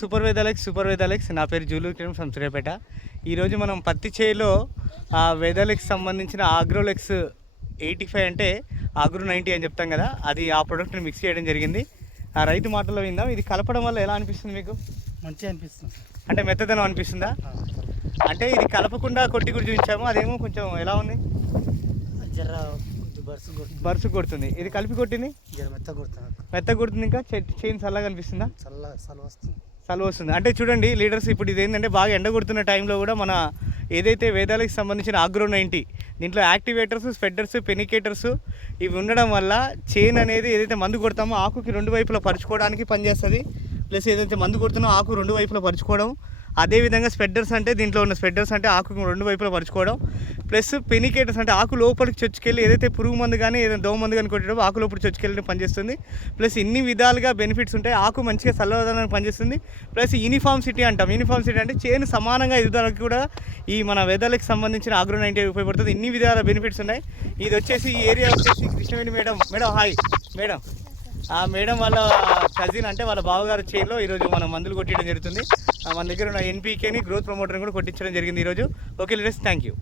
Super వేదాలెక్స్ నా పేరు జూలు కిరణ్ ఫ్రమ్ సూర్యాపేట. ఈరోజు మనం పత్తి చేలో వేదాలెక్స్ సంబంధించిన ఆగ్రోలెక్స్ 85 అంటే ఆగ్రో 90 అని చెప్తాం కదా, అది ఆ ప్రోడక్ట్ని మిక్స్ చేయడం జరిగింది. ఆ రైతు మాటల్లో విందాం. ఇది కలపడం వల్ల ఎలా అనిపిస్తుంది మీకు? మంచిగా అనిపిస్తుంది. అంటే మెత్తదనం అనిపిస్తుందా? అంటే ఇది కలపకుండా కొట్టి కూడా చూపించాము, అదేమో కొంచెం ఎలా ఉంది, జర బరుసు కొడుతుంది. ఇది కలిపి కొట్టింది జర మెత్త కొడుతుంది. ఇంకా చైన్ చల్లగా అనిపిస్తుందా? చల్ల వస్తుంది. చలువ వస్తుంది. అంటే చూడండి లీడర్స్, ఇప్పుడు ఇది ఏంటంటే బాగా ఎండ కొడుతున్న టైంలో కూడా మన ఏదైతే వేదాలకు సంబంధించిన ఆగ్రో 90 దీంట్లో యాక్టివేటర్స్, స్ప్రెడర్స్, పెనికేటర్స్ ఇవి ఉండడం వల్ల చైన్ అనేది ఏదైతే మందు కొడతామో ఆకుకి రెండు వైపులా పరుచుకోవడానికి పనిచేస్తుంది. ప్లస్ ఏదైతే మందు కొడుతున్నో ఆకు రెండు వైపులా పరుచుకోవడం, అదేవిధంగా స్ప్రెడర్స్ అంటే దీంట్లో ఉన్న స్ప్రెడర్స్ అంటే ఆకు రెండు వైపులా పరుచుకోవడం, ప్లస్ పెనికేటర్స్ అంటే ఆకు లోపలికి చొచ్చుకెళ్ళి ఏదైతే పురుగు మందు కానీ ఏదైనా దోమ మందు కానీ కొట్టేటప్పుడు ఆకు లోపలికి చొచ్చుకెళ్ళి పనిచేస్తుంది. ప్లస్ ఇన్ని విధాలుగా బెనిఫిట్స్ ఉంటాయి. ఆకు మంచిగా చల్లదనానికి పనిచేస్తుంది. ప్లస్ యూనిఫామ్ సిటీ అంటే చేను సమానంగా ఎదుగుదలకు కూడా ఈ మన వెదర్లకు సంబంధించిన ఆగ్రో 90 ఉపయోగపడుతుంది. ఇన్ని విధాల బెనిఫిట్స్ ఉన్నాయి. ఇది వచ్చేసి ఈ ఏరియా వచ్చేసి కృష్ణవేణి మేడం. Hi madam. ఆ మేడం వాళ్ళ కజిన్ అంటే వాళ్ళ బావగారు చేలో ఈరోజు మనం మందులు కొట్టడం జరుగుతుంది. మన దగ్గర ఉన్న NPKని గ్రోత్ ప్రమోటర్ని కూడా కొట్టించడం జరిగింది ఈరోజు. Okay leaders, thank you.